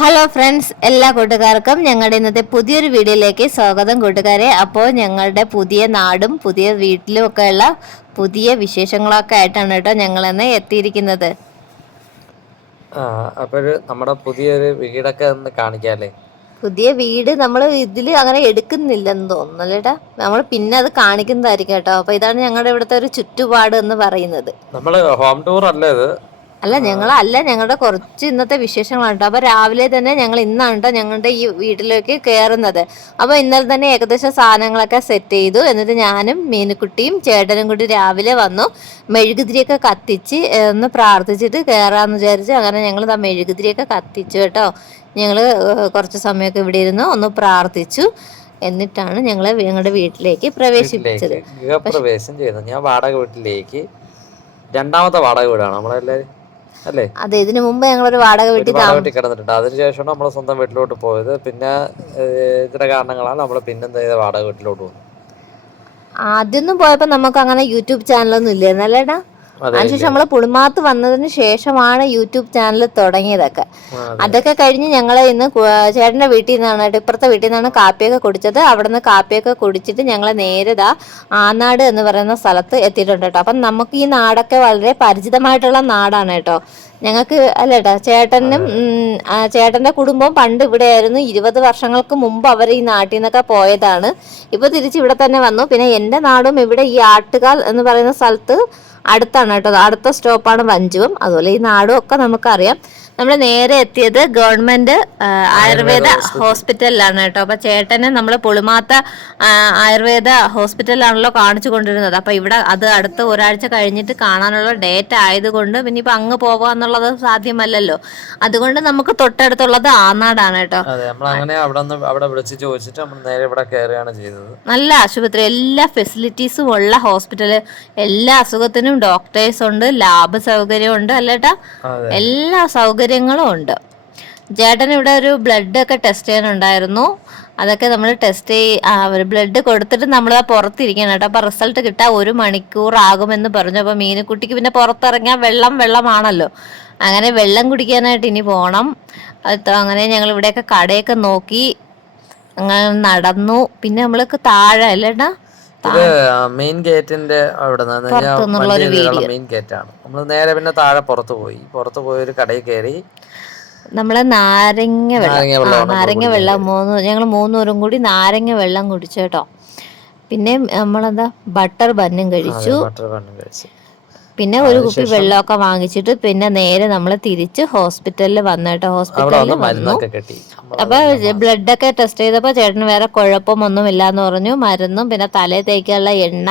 Hello friends, എല്ലാ കൂട്ടുകാർക്കും ഞങ്ങളുടെ ഇന്നത്തെ പുതിയൊരു വീഡിയോയിലേക്ക് സ്വാഗതം കൂട്ടുകാരെ. അപ്പോൾ ഞങ്ങളുടെ പുതിയ നാടും പുതിയ വീട്ടിലും ഒക്കെ ഉള്ള പുതിയ വിശേഷങ്ങളൊക്കെ ആയിട്ടാണ് കേട്ടോ ഞങ്ങളിന്ന് എത്തിയിരിക്കുന്നത്. അപ്പോൾ നമ്മുടെ പുതിയൊരു വീടൊക്കെ ഒന്ന് കാണിക്കാല്ലേ. പുതിയ വീട് നമ്മൾ ഇതിൽ അങ്ങനെ എടുക്കുന്നില്ലെന്ന് തോന്നുന്നല്ലേട്ടാ, നമ്മൾ പിന്നെ അത് കാണിക്കുന്നതായിരിക്കും കേട്ടോ. അപ്പോൾ ഇതാണ് ഞങ്ങളുടെ ഇവിടുത്തെ ഒരു ചുറ്റുപാട് എന്ന് പറയുന്നത്. നമ്മൾ ഹോം ടൂർ അല്ലേ ഇത്? ഞങ്ങളുടെ കുറച്ച് ഇന്നത്തെ വിശേഷങ്ങളാണ് കേട്ടോ. അപ്പോൾ രാവിലെ തന്നെ ഞങ്ങൾ ഇന്നാണ് കേട്ടോ ഞങ്ങളുടെ ഈ വീട്ടിലേക്ക് കയറുന്നത്. അപ്പോൾ ഇന്നലെ തന്നെ ഏകദേശം സാധനങ്ങളൊക്കെ സെറ്റ് ചെയ്തു. എന്നിട്ട് ഞാനും മീനുക്കുട്ടിയും ചേട്ടനും കൂടി രാവിലെ വന്നു. മെഴുകുതിരിയൊക്കെ കത്തിച്ച് ഒന്ന് പ്രാർത്ഥിച്ചിട്ട് കയറാമെന്ന് വിചാരിച്ചു. അങ്ങനെ ഞങ്ങൾ മെഴുകുതിരിയൊക്കെ കത്തിച്ചു കേട്ടോ. ഞങ്ങൾ കുറച്ച് സമയമൊക്കെ ഇവിടെ ഇരുന്ന് ഒന്ന് പ്രാർത്ഥിച്ചു. എന്നിട്ടാണ് ഞങ്ങളുടെ വീട്ടിലേക്ക് പ്രവേശിപ്പിച്ചത്. ഗൃഹപ്രവേശം ചെയ്തു. ഞാൻ വാടക വീട്ടിലേക്ക്, രണ്ടാമത്തെ വാടക വീടാണ് നമ്മളെല്ലാവരും അല്ലേ? അതെ, ഇതിനു മുമ്പ് ഞങ്ങളൊരു വാടക വീട്ടിൽ കിടന്നിട്ടുണ്ട്. അതിനുശേഷമാണ് നമ്മൾ സ്വന്തം വീട്ടിലോട്ട് പോയത്. പിന്നെ ഇത്ര കാരണങ്ങളാണ് നമ്മൾ പിന്നെ വാടക വീട്ടിലോട്ട് പോകുന്നത്. ആദ്യമൊന്നും പോയപ്പോ നമുക്ക് അങ്ങനെ യൂട്യൂബ് ചാനലൊന്നും ഇല്ലായിരുന്നല്ലേടാ. അതിനുശേഷം നമ്മള് പുളിമാത്ത് വന്നതിന് ശേഷമാണ് യൂട്യൂബ് ചാനൽ തുടങ്ങിയതൊക്കെ. അതൊക്കെ കഴിഞ്ഞ് ഞങ്ങള് ഇന്ന് ചേട്ടന്റെ വീട്ടിൽ നിന്നാണ്, ഇപ്പുറത്തെ വീട്ടിൽ നിന്നാണ് കാപ്പിയൊക്കെ കുടിച്ചത്. അവിടെ നിന്ന് കാപ്പിയൊക്കെ കുടിച്ചിട്ട് ഞങ്ങള് നേരിതാ ആനാട് എന്ന് പറയുന്ന സ്ഥലത്ത് എത്തിയിട്ടുണ്ട് കേട്ടോ. അപ്പം നമുക്ക് ഈ നാടൊക്കെ വളരെ പരിചിതമായിട്ടുള്ള നാടാണ് കേട്ടോ ഞങ്ങൾക്ക്, അല്ലേട്ടാ. ചേട്ടന്റെ കുടുംബം പണ്ട് ഇവിടെ ആയിരുന്നു. 20 വർഷങ്ങൾക്ക് മുമ്പ് അവർ ഈ നാട്ടിൽ നിന്നൊക്കെ പോയതാണ്. ഇപ്പൊ തിരിച്ച് ഇവിടെ തന്നെ വന്നു. പിന്നെ എന്റെ നാടും ഇവിടെ ഈ ആട്ടുകാൽ എന്ന് പറയുന്ന സ്ഥലത്ത് അടുത്താണ് കേട്ടോ. അടുത്ത സ്റ്റോപ്പാണ് വഞ്ചുവം. അതുപോലെ ഈ നാടും ഒക്കെ നമുക്കറിയാം. നമ്മൾ നേരെ എത്തിയത് ഗവൺമെന്റ് ആയുർവേദ ഹോസ്പിറ്റലിലാണ് കേട്ടോ. അപ്പൊ ചേട്ടന് നമ്മൾ പുളിമാത്ത ആയുർവേദ ഹോസ്പിറ്റലിലാണല്ലോ കാണിച്ചു കൊണ്ടിരുന്നത്. അപ്പൊ ഇവിടെ അത് അടുത്ത ഒരാഴ്ച കഴിഞ്ഞിട്ട് കാണാനുള്ള ഡേറ്റ് ആയതുകൊണ്ട് പിന്നെ ഇപ്പൊ അങ്ങ് പോവാന്നുള്ളത് സാധ്യമല്ലല്ലോ. അതുകൊണ്ട് നമുക്ക് തൊട്ടടുത്തുള്ളത് ആനാടാണ് കേട്ടോ. നല്ല ആശുപത്രി, എല്ലാ ഫെസിലിറ്റീസും ഉള്ള ഹോസ്പിറ്റല്, എല്ലാ അസുഖത്തിനും ഡോക്ടേഴ്സ് ഉണ്ട്, ലാബ് സൗകര്യം ഉണ്ട് അല്ലേട്ടാ, എല്ലാ സൗകര്യങ്ങളും ഉണ്ട്. ചേട്ടൻ ഇവിടെ ഒരു ബ്ലഡ് ഒക്കെ ടെസ്റ്റ് ചെയ്യാനുണ്ടായിരുന്നു. അതൊക്കെ നമ്മൾ ടെസ്റ്റ് ബ്ലഡ് കൊടുത്തിട്ട് നമ്മൾ പുറത്തിരിക്കണം കേട്ടോ. അപ്പൊ റിസൾട്ട് കിട്ടാൻ 1 മണിക്കൂർ ആകുമെന്ന് പറഞ്ഞു. അപ്പൊ മീനുക്കുട്ടിക്ക് പിന്നെ പുറത്തിറങ്ങിയാൽ വെള്ളമാണല്ലോ. അങ്ങനെ വെള്ളം കുടിക്കാനായിട്ട് ഇനി പോകണം. അങ്ങനെ ഞങ്ങൾ ഇവിടെയൊക്കെ കടയൊക്കെ നോക്കി അങ്ങനെ നടന്നു. പിന്നെ നമ്മൾക്ക് താഴെ അല്ലേട്ടാ, മെയിൻ ഗേറ്റിന്റെ അവിടെ മെയിൻ ഗേറ്റ് ആണ്. നമ്മൾ നേരെ പിന്നെ താഴെ പുറത്തു പോയി ഒരു കടയിൽ കയറി നമ്മള് നാരങ്ങ വെള്ളം ഞങ്ങൾ 3 പേരും കൂടി നാരങ്ങ വെള്ളം കുടിച്ചു കേട്ടോ. പിന്നെ നമ്മളെന്താ ബട്ടർ ബന്നും കഴിച്ചു. പിന്നെ ഒരു കുപ്പി വെള്ളമൊക്കെ വാങ്ങിച്ചിട്ട് പിന്നെ നേരെ നമ്മൾ തിരിച്ച് ഹോസ്പിറ്റലിൽ വന്നു കേട്ടോ. ഹോസ്പിറ്റലിൽ വന്നു. അപ്പൊ ബ്ലഡ് ഒക്കെ ടെസ്റ്റ് ചെയ്തപ്പോ ചേട്ടന് വേറെ കുഴപ്പമൊന്നും ഇല്ലാന്ന് പറഞ്ഞു. മരുന്നും പിന്നെ തലയിൽ തേക്കാനുള്ള എണ്ണ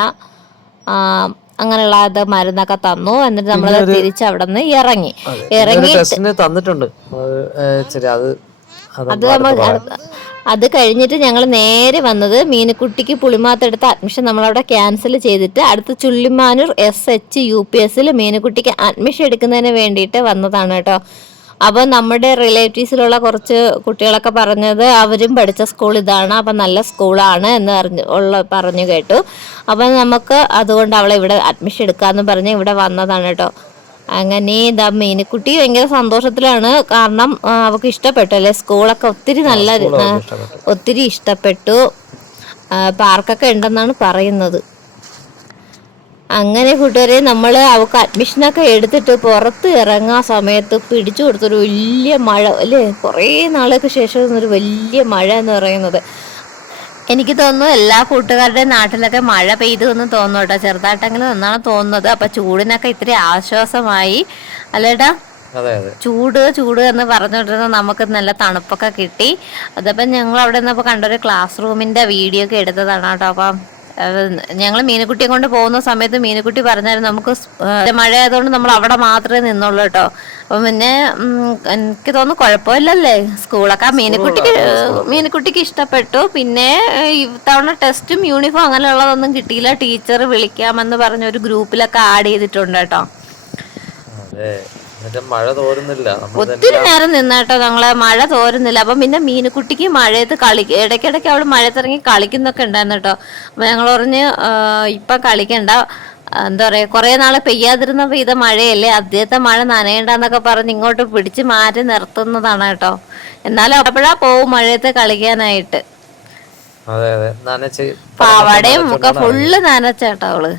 അങ്ങനെയുള്ള മരുന്നൊക്കെ തന്നു. എന്നിട്ട് നമ്മൾ തിരിച്ച് അവിടെ നിന്ന് ഇറങ്ങി. അത് കഴിഞ്ഞിട്ട് ഞങ്ങൾ നേരെ വന്നത് മീനുക്കുട്ടിക്ക് പുളിമാത്തെടുത്ത അഡ്മിഷൻ നമ്മളവിടെ ക്യാൻസൽ ചെയ്തിട്ട് അടുത്ത ചുള്ളിമാനൂർ SH UPS മീനുക്കുട്ടിക്ക് അഡ്മിഷൻ എടുക്കുന്നതിന് വേണ്ടിയിട്ട് വന്നതാണ് കേട്ടോ. അപ്പോൾ നമ്മുടെ റിലേറ്റീവ്സിലുള്ള കുറച്ച് കുട്ടികളൊക്കെ പറഞ്ഞത് അവരും പഠിച്ച സ്കൂൾ ഇതാണ്, അപ്പം നല്ല സ്കൂളാണ് എന്ന് പറഞ്ഞു കേട്ടു. അപ്പം നമുക്ക് അതുകൊണ്ട് അവളെ ഇവിടെ അഡ്മിഷൻ എടുക്കാമെന്ന് പറഞ്ഞ് ഇവിടെ വന്നതാണ് കേട്ടോ. അങ്ങനെ മീനുക്കുട്ടി ഭയങ്കര സന്തോഷത്തിലാണ്. കാരണം അവൾക്ക് ഇഷ്ടപ്പെട്ടു അല്ലേ, സ്കൂളൊക്കെ ഒത്തിരി ഇഷ്ടപ്പെട്ടു. പാർക്കൊക്കെ ഉണ്ടെന്നാണ് പറയുന്നത്. അങ്ങനെ കൂട്ടുകാരെ, നമ്മൾ അവൾക്ക് അഡ്മിഷനൊക്കെ എടുത്തിട്ട് പുറത്ത് ഇറങ്ങാൻ സമയത്ത് പിടിച്ചു കൊടുത്തൊരു വലിയ മഴ അല്ലേ. കുറേ നാൾക്ക് ശേഷം ഒരു വലിയ മഴ എന്ന് പറയുന്നത്. എനിക്ക് തോന്നുന്നു എല്ലാ കൂട്ടുകാരുടെയും നാട്ടിലൊക്കെ മഴ പെയ്തു എന്ന് തോന്നുന്നു കേട്ടോ. ചെറുതായിട്ടെങ്കിലും എന്നാണ് തോന്നുന്നത്. അപ്പൊ ചൂടിനൊക്കെ ഇത്തിരി ആശ്വാസമായി അല്ലേട്ടാ. ചൂട് എന്ന് പറഞ്ഞുകൊണ്ടിരുന്ന നമുക്ക് നല്ല തണുപ്പൊക്കെ കിട്ടി. അതപ്പം ഞങ്ങൾ അവിടെ നിന്നപ്പോൾ കണ്ടൊരു ക്ലാസ് റൂമിന്റെ വീഡിയോ ഒക്കെ എടുത്തതാണ് കേട്ടോ. അപ്പം ഞങ്ങൾ മീനുക്കുട്ടിയെ കൊണ്ട് പോകുന്ന സമയത്ത് മീനുക്കുട്ടി പറഞ്ഞായിരുന്നു നമുക്ക് മഴ ആയതുകൊണ്ട് നമ്മൾ അവിടെ മാത്രമേ നിന്നുള്ളൂ കേട്ടോ. അപ്പം പിന്നെ എനിക്ക് തോന്നുന്നു കുഴപ്പമില്ലല്ലേ, സ്കൂളൊക്കെ മീനുക്കുട്ടിക്ക് ഇഷ്ടപ്പെട്ടു. പിന്നെ ഇത്തവണ ടെസ്റ്റും യൂണിഫോം അങ്ങനെയുള്ളതൊന്നും കിട്ടിയില്ല. ടീച്ചർ വിളിക്കാമെന്ന് പറഞ്ഞ ഒരു ഗ്രൂപ്പിലൊക്കെ ആഡ് ചെയ്തിട്ടുണ്ട് കേട്ടോ. മഴ തോരുന്നില്ല, ഒത്തിരി നേരം നിന്നാട്ടോ ഞങ്ങള്, മഴ തോരുന്നില്ല. അപ്പം പിന്നെ മീനുക്കുട്ടിക്ക് മഴയത്ത് ഇടയ്ക്കിടയ്ക്ക് അവള് മഴയത്തിറങ്ങി കളിക്കുന്നൊക്കെ ഉണ്ടായിരുന്നു കേട്ടോ. അപ്പൊ ഞങ്ങൾ പറഞ്ഞ് ഇപ്പൊ കളിക്കണ്ട, എന്താ പറയാ, കുറെ നാളെ പെയ്യാതിരുന്ന പെയ്ത മഴയല്ലേ, ആദ്യത്തെ മഴ നനയണ്ടെന്നൊക്കെ പറഞ്ഞ് ഇങ്ങോട്ട് പിടിച്ച് മാറ്റി നിർത്തുന്നതാണ് കേട്ടോ. എന്നാലും അപ്പോഴാ പോവും മഴയത്ത് കളിക്കാനായിട്ട്. അതെ അതെ, നനച്ച് പാവാടയും ഒക്കെ ഫുള്ള് നനച്ചേട്ടോ അവള്.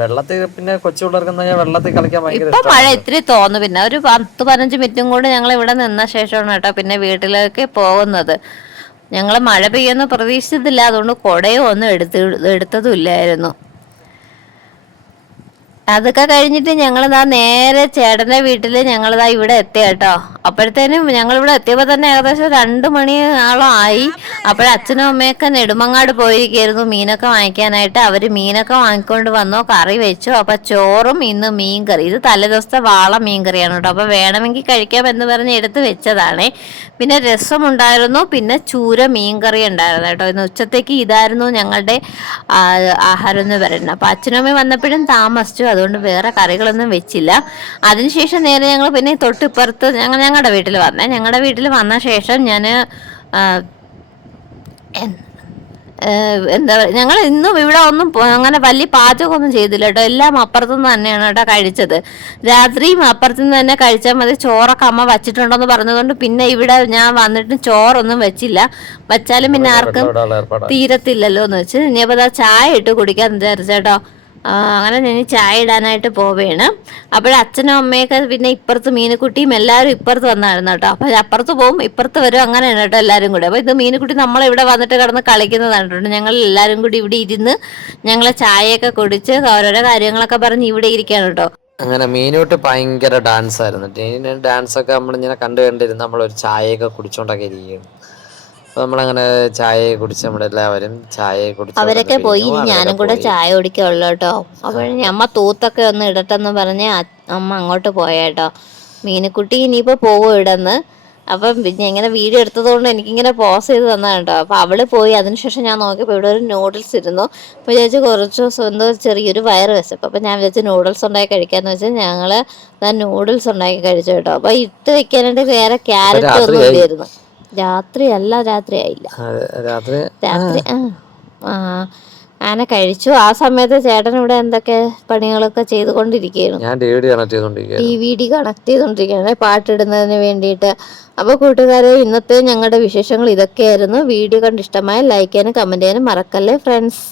വെള്ളത്തിൽ പിന്നെ കൊച്ചു പിള്ളേർക്ക് വെള്ളത്തിൽ കളിക്കാൻ ഭയങ്കര ഇപ്പൊ മഴ ഇഷ്ടമാണ്. ഇത്തിരി തോന്നു. പിന്നെ ഒരു 10-15 മിനിറ്റും കൂടി ഞങ്ങൾ ഇവിടെ നിന്ന ശേഷമാണ് കേട്ടോ പിന്നെ വീട്ടിലേക്ക് പോകുന്നത്. ഞങ്ങൾ മഴ പെയ്യുമെന്ന് പ്രതീക്ഷിച്ചതില്ല, അതുകൊണ്ട് കുടയും ഒന്നും എടുത്തതും ഇല്ലായിരുന്നു. അതൊക്കെ കഴിഞ്ഞിട്ട് ഞങ്ങളിതാ നേരെ ചേട്ടന്റെ വീട്ടില് ഞങ്ങളിതാ ഇവിടെ എത്തി കേട്ടോ. അപ്പോഴത്തേനും ഞങ്ങളിവിടെ എത്തിയപ്പോൾ തന്നെ ഏകദേശം 2 മണിയോളം ആയി. അച്ഛനും അമ്മയൊക്കെ നെടുമങ്ങാട് പോയിരിക്കായിരുന്നു മീനൊക്കെ വാങ്ങിക്കാനായിട്ട്. അവര് മീനൊക്കെ വാങ്ങിക്കൊണ്ട് വന്നു, കറി വെച്ചു. അപ്പൊ ചോറും ഇന്ന് മീൻ കറി, ഇത് തലേദിവസത്തെ വാള മീൻ കറിയാണ് കേട്ടോ. അപ്പൊ വേണമെങ്കിൽ കഴിക്കാം എന്ന് പറഞ്ഞ് എടുത്ത് വെച്ചതാണേ. പിന്നെ രസം ഉണ്ടായിരുന്നു, പിന്നെ ചൂര മീൻ കറി ഉണ്ടായിരുന്നു കേട്ടോ. ഇന്ന് ഉച്ചത്തേക്ക് ഇതായിരുന്നു ഞങ്ങളുടെ ആഹാരം എന്ന് പറയുന്നത്. അപ്പൊ അച്ഛനും അമ്മയും വന്നപ്പോഴും താമസിച്ചു, അതുകൊണ്ട് വേറെ കറികളൊന്നും വെച്ചില്ല. അതിനുശേഷം നേരെ ഞങ്ങൾ പിന്നെ തൊട്ടിപ്പുറത്ത് ഞങ്ങളുടെ വീട്ടിൽ വന്നേ. ഞങ്ങളുടെ വീട്ടിൽ വന്ന ശേഷം ഞാൻ എന്താ പറയുക, ഞങ്ങൾ ഇന്നും ഇവിടെ ഒന്നും അങ്ങനെ വലിയ പാചകമൊന്നും ചെയ്തില്ല കേട്ടോ. എല്ലാം അപ്പുറത്തുനിന്ന് തന്നെയാണ് കേട്ടോ കഴിച്ചത്. രാത്രിയും അപ്പുറത്തുനിന്ന് തന്നെ കഴിച്ചാൽ മതി, ചോറൊക്കെ അമ്മ വച്ചിട്ടുണ്ടോന്ന് പറഞ്ഞതുകൊണ്ട് പിന്നെ ഇവിടെ ഞാൻ വന്നിട്ട് ചോറൊന്നും വെച്ചില്ല. വച്ചാലും പിന്നെ ആർക്കും തീരത്തില്ലല്ലോ എന്ന് വെച്ച് ഇനിയപ്പോൾ ചായ ഇട്ട് കുടിക്കാൻ വിചാരിച്ചേട്ടോ. അങ്ങനെ ഞാൻ ചായ ഇടാനായിട്ട് പോവുകയാണ്. അച്ഛനും അമ്മയൊക്കെ പിന്നെ ഇപ്പുറത്ത് മീനുക്കുട്ടിയും എല്ലാവരും ഇപ്പുറത്ത് വന്നായിരുന്നു കേട്ടോ. അപ്പോൾ അപ്പുറത്ത് പോകും ഇപ്പുറത്ത് വരും, അങ്ങനെയാണ് കേട്ടോ എല്ലാവരും കൂടെ. അപ്പോൾ ഇത് മീനുക്കുട്ടി നമ്മളിവിടെ വന്നിട്ട് കിടന്ന് കളിക്കുന്നതാണ്. ഞങ്ങൾ എല്ലാവരും കൂടി ഇവിടെ ഇരുന്ന് ഞങ്ങൾ ചായയൊക്കെ കുടിച്ച് ഓരോരോ കാര്യങ്ങളൊക്കെ പറഞ്ഞ് ഇവിടെ ഇരിക്കുകയാണ് കേട്ടോ. അങ്ങനെ മീനൂട്ട് ഭയങ്കര ഡാൻസ് ആയിരുന്നു. ഡാൻസൊക്കെ നമ്മളിങ്ങനെ കണ്ടിരുന്ന് നമ്മളൊരു ചായയൊക്കെ കുടിച്ചോണ്ടൊക്കെ ഇരിക്കുകയാണ്. അപ്പൊ നമ്മളങ്ങനെ ചായ കുടിച്ച് നമ്മളെല്ലാവരും ചായ കുടിച്ച് അവരൊക്കെ പോയി, ഞാനും കൂടെ ചായ കുടിക്കുള്ളൂ കേട്ടോ. അപ്പോൾ അമ്മ തൂത്തൊക്കെ ഒന്ന് ഇടട്ടെന്ന് പറഞ്ഞ് അമ്മ അങ്ങോട്ട് പോയേട്ടോ. മീനുക്കുട്ടി ഇനിയിപ്പോൾ പോവും ഇവിടെന്ന്. അപ്പം പിന്നെ ഇങ്ങനെ വീഡിയോ എടുത്തതുകൊണ്ട് എനിക്കിങ്ങനെ പോസ് ചെയ്ത് തന്നാണ് കേട്ടോ. അപ്പോൾ അവള് പോയി. അതിനുശേഷം ഞാൻ നോക്കിയപ്പോൾ ഇവിടെ ഒരു നൂഡിൽസ് ഇരുന്നു. അപ്പോൾ വിചാരിച്ച് കുറച്ച് ദിവസം എന്തോ ചെറിയൊരു വയറ് വെച്ചപ്പോൾ അപ്പോൾ ഞാൻ വിചാരിച്ച് നൂഡിൽസ് ഉണ്ടാക്കി കഴിക്കാമെന്ന് വെച്ചാൽ ഞങ്ങൾ നൂഡിൽസ് ഉണ്ടാക്കി കഴിച്ചു കേട്ടോ. അപ്പോൾ ഇട്ട് വെക്കാനായിട്ട് വേറെ ക്യാരറ്റ് ഒന്നും ഇല്ലായിരുന്നു. രാത്രിയായില്ല രാത്രി അങ്ങനെ കഴിച്ചു. ആ സമയത്ത് ചേട്ടൻ ഇവിടെ എന്തൊക്കെ പണികളൊക്കെ ചെയ്തുകൊണ്ടിരിക്കുകയാണ്. ഞാൻ DVD കണക്ട് ചെയ്തുകൊണ്ടിരിക്കുകയാണ് പാട്ടിടുന്നതിന് വേണ്ടിയിട്ട്. അപ്പോൾ കൂട്ടുകാരെ, ഇന്നത്തെ ഞങ്ങളുടെ വിശേഷങ്ങൾ ഇതൊക്കെയായിരുന്നു. വീഡിയോ കണ്ട് ഇഷ്ടമായ ലൈക്ക് ചെയ്യാനും കമന്റ് ചെയ്യാനും മറക്കല്ലേ ഫ്രണ്ട്സ്.